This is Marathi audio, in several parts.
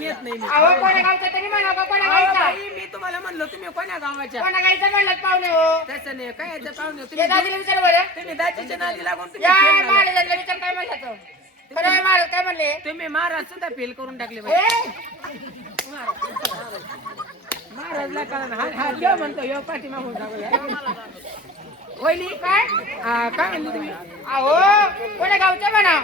पण येत नाही मी. अहो कोण्या गावचं तरी म्हणा का अहो, गावचा बाई, मी तुम्हाला म्हणलो तुम्ही कोण्या गावाच्या? कोण्या गाईचं म्हणलं पाहुणे हो? तसं नाही काय याचं पाहुणे ये तुम्ही दादीला विचार बरं. तुम्ही दाजीच्या नादी लागून तुम्ही या फेल झाले. महाराजांना विचार काय म्हणलं तो? खरं आहे महाराज काय म्हणले? तुम्ही महाराज सुद्धा फेल करून टाकले बाई. ए, महाराजला कारण हा हा म्हणतो यो पाठी मागून वहिनी काय? आ, काय म्हणले तुम्ही? अहो कोण्या गावचं म्हणा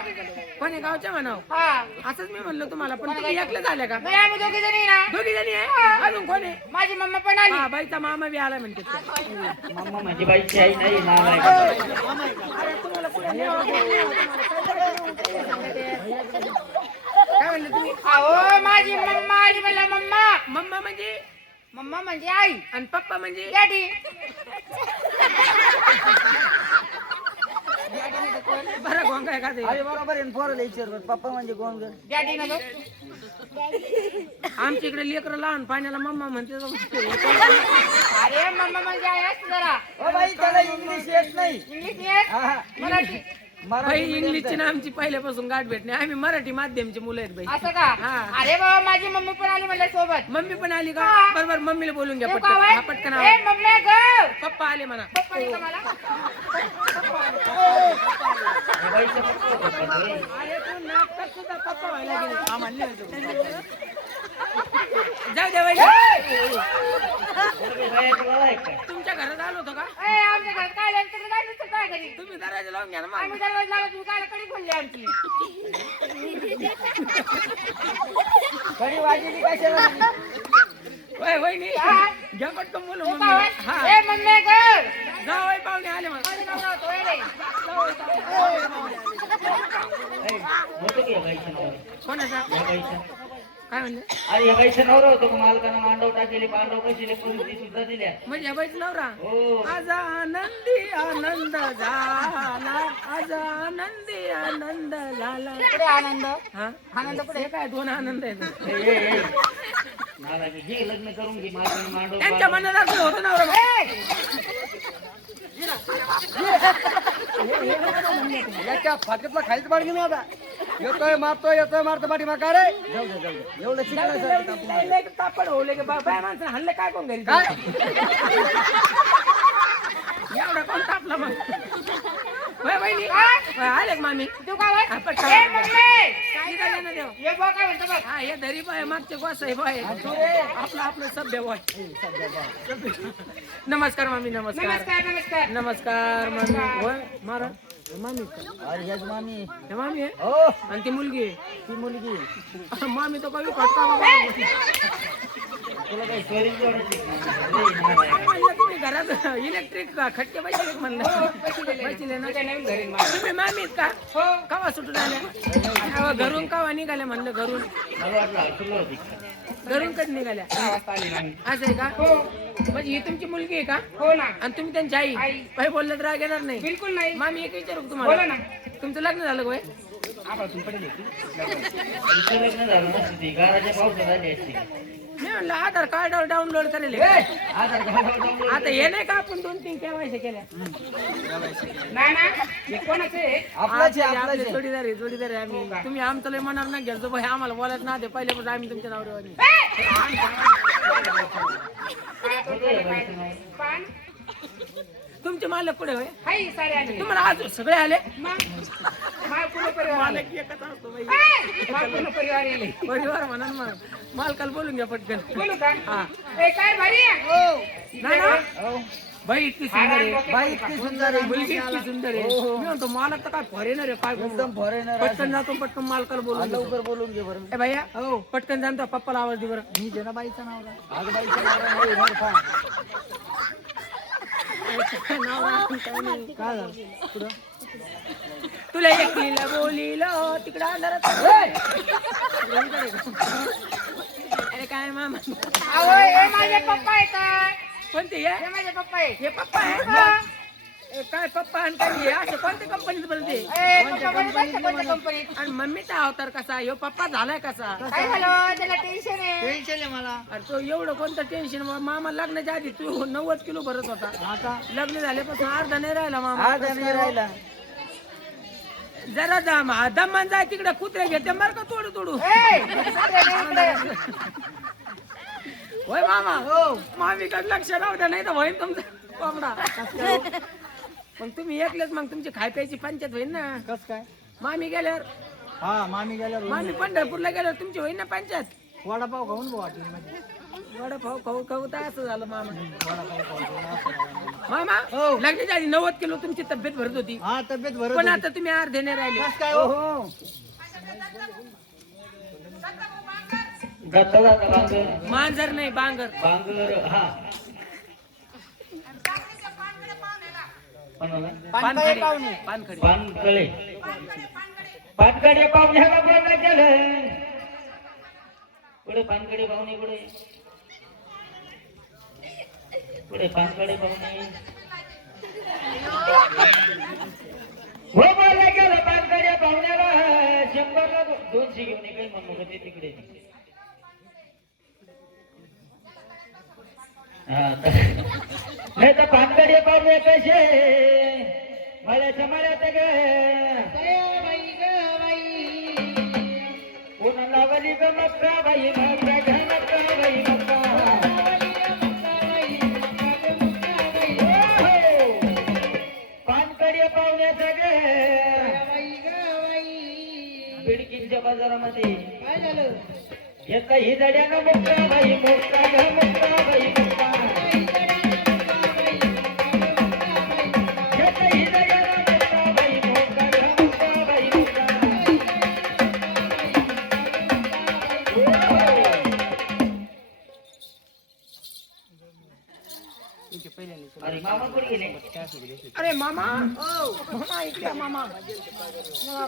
कोणी गावच्या म्हणाव? हा. असंच मी म्हणलो तुम्हाला पण तुम्ही एकलं झालं का? नाही आम्ही दोघी जणी ना. दोघी जणी आहे? अजून कोणी माझी मम्मा पण आली. हा बाईचा मामा बी आला म्हणते. मम्मा माझी बाईची आई नाही नाव आहे. अरे तुम्हाला पुढे न्यावं, न्यावं, तुम्हाला काय म्हणले तुम्ही? अहो माझी मम्मा आली म्हणला मम्मा. मम्मा म्हणजे? मम्मा म्हणजे आई. आणि पप्पा म्हणजे? डॅडी बरं गोंगा आहे का ते? अरे बरोबर आहे पोरं विचार पप्पा म्हणजे कोण ग डॅडी ना. आमच्या इकडे लेकर लहान पाण्याला मम्मा म्हणते अरे मम्मा म्हणजे आई असते जरा. ओ बाई त्याला इंग्लिश येत नाही. इंग्लिश येत? आहा, मराठी? बाई इंग्लिशची ना आमची पहिल्यापासून गाठ भेट नाही. आम्ही मराठी माध्यमची मुलं आहेत बाई. असं का? हा. अरे बाबा माझी मम्मी पण आली म्हणलं सोबत. मम्मी पण आली का. बरोबर मम्मीला बोलून घ्या पटकन. हा, ए. मम्मी ग पप्पा आले म्हणा. पप्पा नाही का मला? अरे तू नाटकात सुद्धा पप्पा व्हायला गेली. जाऊ दे? तुमच्या घरात आलो होतो का? ए आमच्या घरात काय आलं तिकडे काय नुसतं काय घरी. तुम्ही दरवाजा लावून घ्या ना मग. आम्ही दरवाजा लावला तुम्ही काय कडी खोलली आमची. कडी वाजली कशाला वय, वहिनी. घ्या पटकन बोलू हा. ए मम्मी ग जाऊ वय पाहुणे आले मग कोणाचा? काय म्हणले अरे या बाईचं नवरा होतं का मालकानं मांडव टाकेले पांडव कशीले पुरुषी सुद्धा दिल्या म्हणजे नवरा हो आज आनंदी आनंद झाला आज आनंदी आनंद झाला कुठे आनंद हा आनंद कुठे हे काय दोन आनंद आहेत ए, ए, ए. मला बी घे लग्न करून घे मालकानं मांडव त्यांच्या. मनात असं होतं नवरा याच्या फाटकतला खालीच पाडगी मी आता येतोय मारतोय येतोय मारतो पाठी मागा रे? जाऊ दे जाऊ दे. एवढं शिकण्यासाठी तापड होले की बाबा माणसं हल्ले काय कोण घरी? काय? एवढा कोण तापला मग? आले का मामी? तू काय? हा. ये बघ काय म्हणतो बघ. हा हे दरी बाय मागचे गोस आहे बाय. आपलं आपलं सभ्य बाय. नमस्कार मामी नमस्कार. नमस्कार नमस्कार. नमस्कार मामी. होय मारा. हे मामी. का? अरे मामी. हे मामी आहे? हो. आणि ती मुलगी आहे? ती मुलगी मामी तो कवी फटका तुला काही का? म्हणलं तुम्ही घरात इलेक्ट्रिक खटके पैसे म्हणलं? पैसे. तुम्ही मामीत का? हो. कवा सुटून आल्या? अहो, घरून कवा निघाल्या म्हणलं घरून? मला वाटलं हसून होती. का? घरून कधी निघाल्या. असं आहे का? हो म्हणजे ही तुमची मुलगी आहे का? हो ना. आणि तुम्ही त्यांची आई? आई. काही बोललं तर राग येणार नाही. बिलकुल नाही. मामी एक विचारू का बोला तुम्हाला ना. तुमचं लग्न झालं का होय? झालं नसतं ती पावसात आली असती. मी म्हणलं आधार कार्डावर डाउनलोड करेल आधार कार्ड आता हे नाही का आपण दोन तीन केवायसी केल्या? नाही ना हे कोणाचं आहे? आपलाच आहे आपले- आपलाच आपले आहे. जोडीदार आहे जोडीदार आहे आम्ही. तुम्ही आमचं लय मनावर ना घ्यायचो भाई आम्हाला बोलायचं ना ते पहिल्यापासून आम्ही तुमच्या नावावर तुमचे मालक कुठे होय? हाय सारे आले. तुम्हाला आज सगळे आले? मग? परिवार आले. एकच असतो बाई. माल पूर्ण परिवार आले परिवार म्हणा ना मग. मालकाला बोलून घ्या पटकन. बोलू का? हा. ए काय भारी आहे? नाही ना? हो बाई इतकी सुंदर आहे. बाई इतकी सुंदर आहे. मुलगी इतकी सुंदर आहे. मी म्हणतो मालक तर काय फॉरेनर आहे काय? एकदम फॉरेनर पटकन जातो पटकन मालकाला बोलून घेतो. लवकर बोलून घे बरं. ए भैया हो. पटकन जाणतो पप्पाला आवाज दे बरं. मी जे ना बाईचा नाव आज बाईचा नाव नाही. काय झालं? कुठं? तुला एकलीला बोलिलो तिकडं अंधारात अरे काय मामा? अहो हे माझे पप्पा आहे काय कोणते हे? हे माझे पप्पा आहे हे पप्पा आहे काय पप्पा आणि काय हे? असं कोणत्या कंपनीत बोलते? ए पप्पा म्हणजे बसते कोणत्या कंपनीत आणि मम्मीचा अवतार कसा? ह्यो पप्पा झालाय कसा? काय झालं? त्याला टेन्शन आहे. टेन्शन आहे मला. अरे तो एवढं कोणतं टेन्शन मामा लग्नाच्या आधी तू नव्वद किलो भरत होता. आता? लग्न झाल्यापासून अर्धा नाही राहिला मामा. आज नाही राहिला. जरा दम दमान जाय तिकडे कुत्रे घेते. मर का तोडू तोडू. होय मामा? हो. मामीकडे लक्ष राहू द्या नाही तर होईल तुमचं कोंबडा. मग तुम्ही एकलेच मग तुमची खाय प्यायची पंचायत होईल ना. कस काय? मामी गेल्यावर? हा मामी गेल्यावर मामी पंढरपूरला गेल्यावर तुमची होईल ना पंचायत? वडापाव खाऊन वाटली वडापाव खाऊ खाऊ तर असं झालं मामा. मामा हो. लग्नाच्या आधी नव्वद किलो तुमची तब्येत भरत होती. हा तब्येत भरत पण. आता तुम्ही अर्धेने राहिले. कस काय हो? दत्ता दादा बांगर. मांजर नाही बांगर. बांगर हा. कोणाला? पानखडी. पानखडी पानकळे पानकडे पाहुण्याला केलं पुढे पानकडे पाहुणे पुढे पुढे पानकडे पाहुणे हो बोलला गेलं पानकडे पाहुण्याला शंभरला दोनशे घेऊन ते तिकडे. हा तर- नाही तर पानकडे पाहुणे कसे? मळ्याच्या मळ्यात ग कोण लावली ग मक्का बाई मक्का घ्या मक्का बाई मक्का. बाई मुक्का येता ही दड्यानं मुक्का बाई. मुक्का घ्या मुक्का बाई अरे मामा अरे मामा मामा इकडे या, मामा.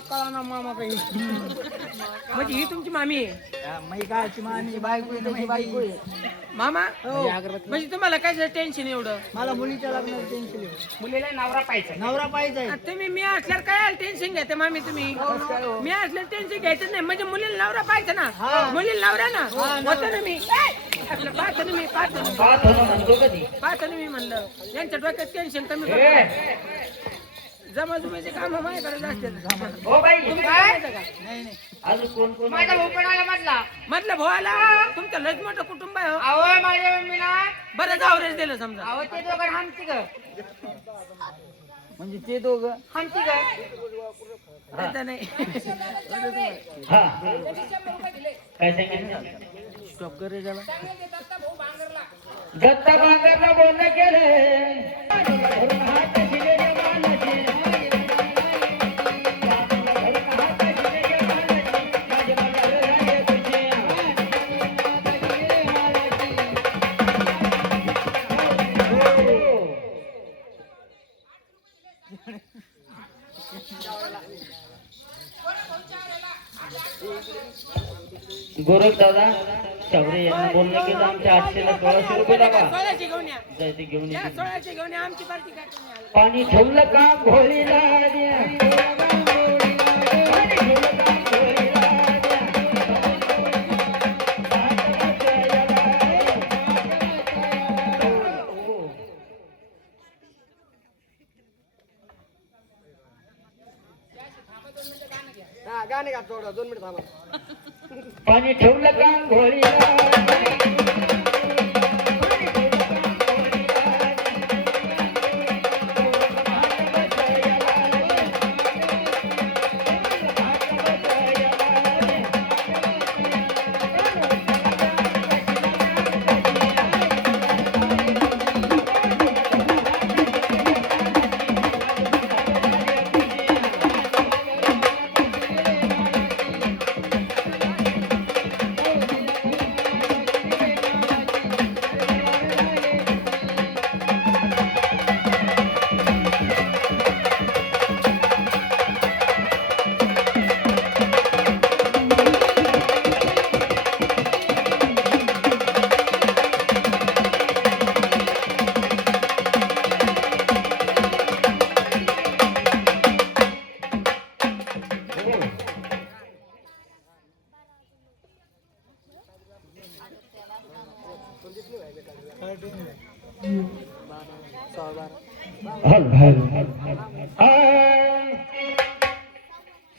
कळा ना मामा काही. म्हणजे ही तुमची मामी आहे? मी काय मामी. बायको आहे, बायको आहे. मामा? म्हणजे तुम्हाला काय टेन्शन एवढं? मला मुलीच्या लग्नाचं टेन्शन आहे. मुलीला नवरा पाहिजे. नवरा पाहिजे. आ, तुम्ही मी असल्यावर काय टेन्शन घेते मामी तुम्ही? मी असल्यावर टेन्शन घ्यायचं नाही. म्हणजे मुलीला नवरा पाहिजे ना? मुलीला नवरा ना? होतं ना मी. आपलं पाहतो ना मी पाहतो ना पाहत ना मी म्हणलं. यांच्या डोक्यात टेन्शन कमी करतो जमा जुमेचे काम माझ्याकडे असते हो बाई. तुम्ही काय करायचं का? नाही नाही. अजून कोण कोण माझा भाऊ पण आला मधला म्हटलं भावाला तुमचं लयच मोठं कुटुंब आहे हो. अहो माझ्या मम्मीला बरं जावरेज दिलं समजा. अहो ते दोघं हमती ग. म्हणजे ते दोघं? हमती ग. आता नाही. हा. काय सांगितलं? स्टॉप कर रे त्याला दत्ता बांगरला बोलणं केलं हात गोरख दादा शबरे यांना बोलणं केलं. आमच्या आठशेला सोळाशे रुपये लागा घेऊन या. जायचे घेऊन या. गाणे का? थोडं दोन मिनिट थांबा. पाणी ठेवलं का? घोळी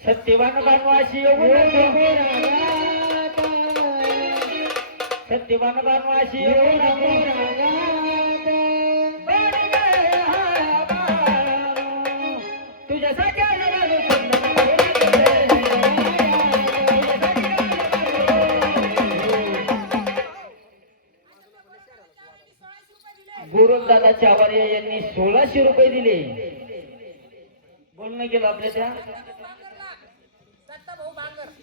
सत्यवान बनवाशी सत्यवान बनवाशी गुरुदादा चावारे यांनी सोळाशे रुपये दिले. बोलणं गेलं आपल्या त्या.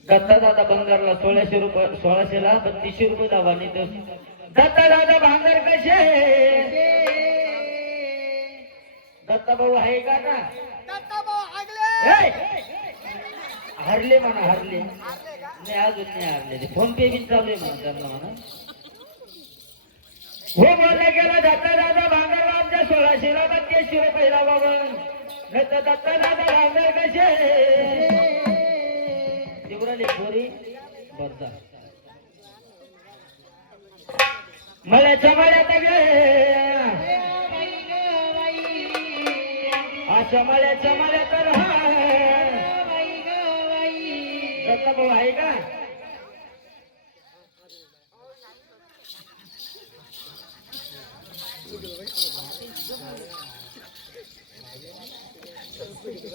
दत्ता दादा बंगारला सोळाशे रुपये सोळाशेला बत्तीसशे रुपये दावा नाही तर दत्ता दादा भांगर कसे दत्ता भाऊ आहे का ना ए! हरले म्हणा हरले. नाही अजून नाही हरले. फोन पे बी चालू आहे म्हणा त्यांना म्हणा. हो बोलला गेला दत्ता दादा भांगर आमच्या सोळाशेला बत्तीसशे पहिला बाबा दत्ता दत्ता दादा भांगर कसे? देवराले पोरी बरदा मला मळ्यात गे अशा मळ्याच्या तर हा. दत्ता भाऊ आहे का?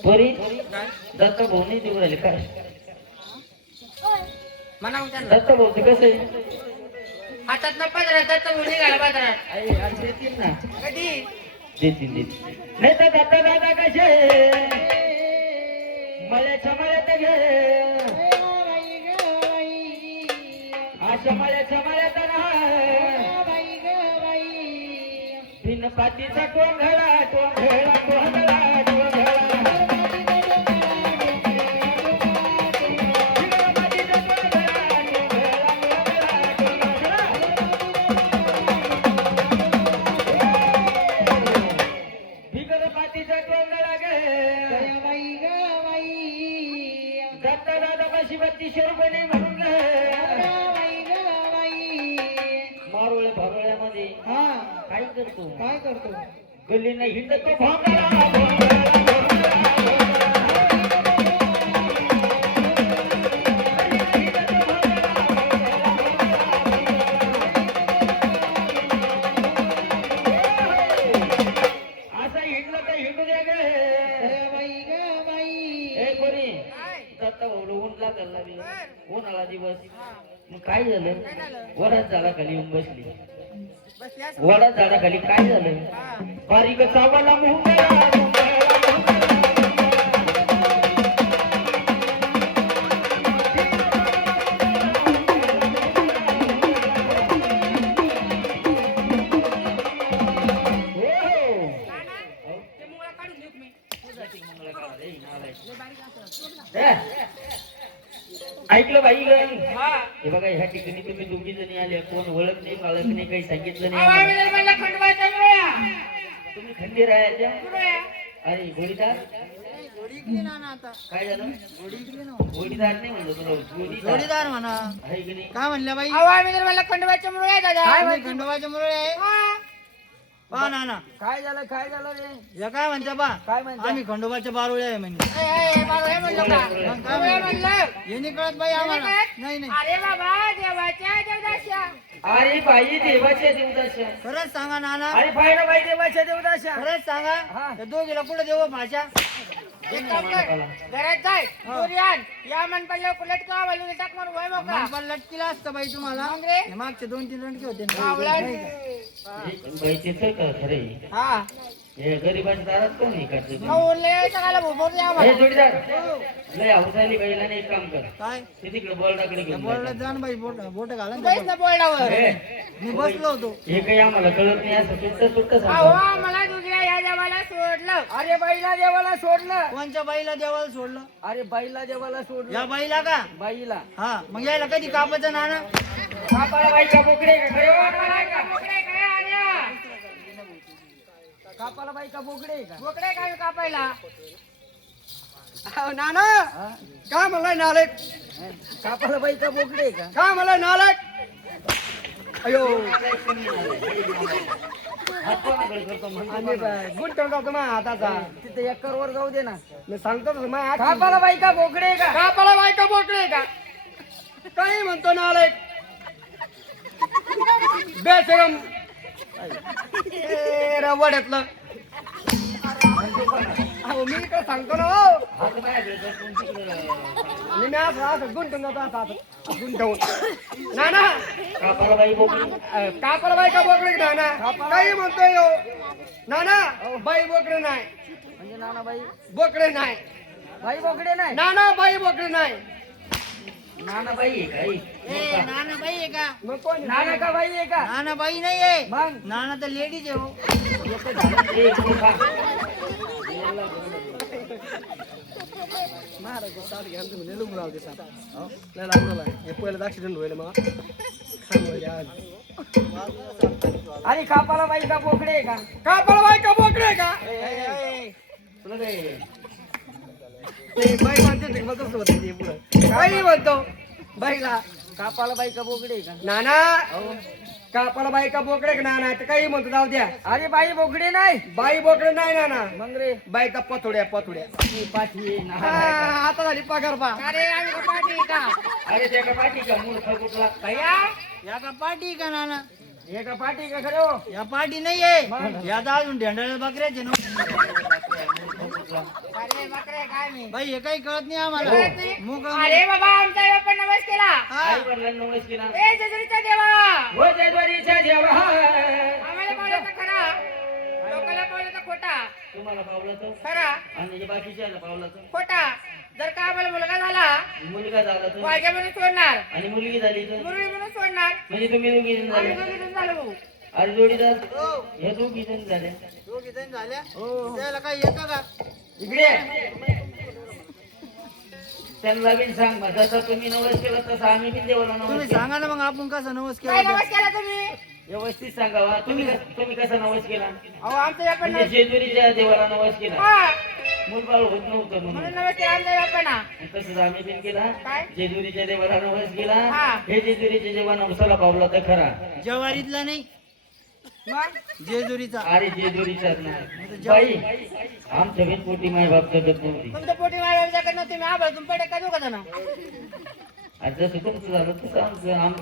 पोरी दत्ता भाऊ नाही देऊ राहिले. काय? दत्ता भाऊचं कसं? आहे हातात न पदरात दत्त उडी घाला पदरात आई, आज देतील ना? कधी? देतील देतील. नाही तर दत्ता दादा कसे? मळ्याच्या मळ्यात घे. अशा मळ्याच्या मळ्यात राहा. भिन्न पातीचा टोंघळा टोंघळा टोंघळा टोंघळा ना मी. उन्हाळा दिवस? मग काय झालं? वरात झाडाखाली येऊन बसली. वडात झाडाखाली काय झालं? बारीक चावाला मुंगळा मुळा? ऐकलं बाई हा. हे बघा ह्या ठिकाणी तुम्ही दोघी जणी आले कोण ओळख नाही माळख नाही काही सांगितलं नाही. म्हणलं खंडवाच्या तुम्ही खंडीर राहायच्या अरे घोडीदार काय झालं? घोडीदार नाही म्हणलं तुला घोडीदार जोडीदार म्हणा. काय म्हणल्या बाई? म्हणलं खंडवाच्या मुळ्या दादा. काय म्हणते खंडोबाच्या मुळे आहे? पहा ना ना. काय झालं काय झालं रे? या काय म्हणते बा? काय म्हणते? आम्ही खंडोबाच्या बारुळे आहे म्हणजे ए, ए, बाबा हे म्हणलं का? मग काय म्हणलं? म्हणलं? हे नाही कळत बाई आम्हाला. नाही? नाही. अरे बाबा देवाच्या देवदास्या अरे बाई देवाच्या देवदाशा खरंच सांगा नाना. अरे बाई देवाच्या देवदाशा खरंच सांगा. हा. त्या दोघीला कुठे देऊ भाषा? एक काम कर. घरात जाय. दोरी आण. या मन पडलं कुलट का? वालून टाक मारू वय मोकळा. मनपाल लटकीला असतं बाई तुम्हाला. रे? हे मागचे दोन तीन लटके होते. ना. आवळण. बाई ते का खरे? हा. हे गरीबाच्या दारात कोण हे करते मग उरले यायचं काला भोपळून द्या हे आम्हाला. जोडीदार. लय हौसाली बाईला नाही एक काम कर. काय? ते तिकडे बोर्डाकडे त्या घेऊन बोर्डात जा. जा ना बाई बोट बोट घाला ना बैस त्याच्यावर. ना बोर्डावर. हे, मी बसलो होतो. हे काही आम्हाला कळत नाही असं. सांग देवाला सोडलं. अरे बाईला देवाला सोडलं. कोणच्या बाईला देवाला सोडलं? अरे बाईला देवाला सोडलं. या बाईला का? बाईला. हा मग यायला कधी कापायचं नाना कापाला बाई का बोकडे का? खरे वा? बोकडे काय आल्या कापाला बाई का? बोकडे आहे का बोकडे काय कापायला नाना का मला नालक? कापाला बाई का बोकडे आहे का? का मला नालक? अयो. माझ्या हाताचा. तिथे एकर वर जाऊ दे ना. मी सांगतो ना, माझ्या हात- कापाला बाई का बोकडे का? कापाला बायका बोकडे का? काही म्हणतो ना आलाय बेशरम. ए, रवड्यातलं. अहो मी काय सांगतो ना हो. हात माझ्याकडे करतो आणि तिकडे आणि मी असं असं गुंतून जातो असं असं. गुंतवून. ना ना कापाला बाई अ, कापाला बायका बोकडे ना ना काही म्हणतोय हो ना ना बाई बोकडे नाही. म्हणजे नानाबाई बोकडे नाही. बाई बोकडे नाही? ना ना बाई बोकडे नाही. नानाबाई आहे काही नाना बाई आहे का? मग कोण? नाना का बाई आहे का? नाना बाई नाही आहे. मग? नाना तर लेडीज आहे हो. इकडे. महाराज लागला हे ऍक्सिडेंट होईल मग आणि कापाला बाई का बोकडे का? कापाला बोकडे का? काय ते बाई म्हणते तसं होतं पुढं? काही म्हणतो बाईला कापाला बाई का बोकडे का? नाना! कापाला बायका बोकडे का नाना? ते काही म्हणतो जाऊ द्या. अरे बाई बोकडे नाही. बाई बोकडे नाही नाना. मग रे. बायका पथोड्या पथोड्या. पाठी ना. हा, आता झाली पगार पा अरे आम्ही का? अरे त्या का पाठी का? मूर्ख कुठला? भैया या का नाना हे का पाठी का खरे? या पार्टी नाही आहे या तर अजून ढेंडाळ्या बकऱ्याचे ना बाई हे काही कळत नाही आम्हाला. मुग अरे बाबा आमचा बाप्पा नमस केला. ए जेजुरीचा देवा. हो जयद्वारीच्या देवा. आम्हाला पावलं तर खरा. लोकांना पावलं तर खोटा. तुम्हाला पावलं तर खरा. आणि जे बाकीच्या पावलं तर खोटा. जर का आम्हाला मुलगा झाला मुलगा झाला तर वाघ्या म्हणून सोडणार. आणि मुलगी झाली तर? मुरळी म्हणून सोडणार. म्हणजे तुम्ही दोघी जण आम्ही झाले दोघी जण झालो. भाऊ. अरे जोडीदार? हे. दोघी जण झाले. दोघी जण झाल्या. त्याला काही येतं का? इकडे त्यांना सांग मग जसं तुम्ही नवस केलं तसं आम्ही बी देवाला तुम्ही नवस केला. सांगा ना मग आपण कसं नवस काय केलं नमस केला तुम्ही. व्यवस्थित सांगावा. तुम्ही कस- तुम्ही कसा नवस केला? अहो आमचा बाप्पा म्हणजे जेजुरीच्या देवाला नवस केला. हा. मूलबाळ होत नव्हतं म्हणून. म्हणून नमस केला आमच्या बाप्पाना तसंच आम्ही पण केला. काय? जेजुरीच्या देवाला नवस केला. हा. हे जेजुरीच्या देवा नवसाला पावला तर खरा. जवारीतला नाही जेजुरीचा. अरे जेजुरीचाच नाही. बाई आमच्या बी पोटी माय बाप जगत नव्हती. तुमच्या पोटी माझ्या नव्हती मी आभाळ तुम्ही पडे का दोघं जण? जसं तुमचं झालं तसं आमचं आम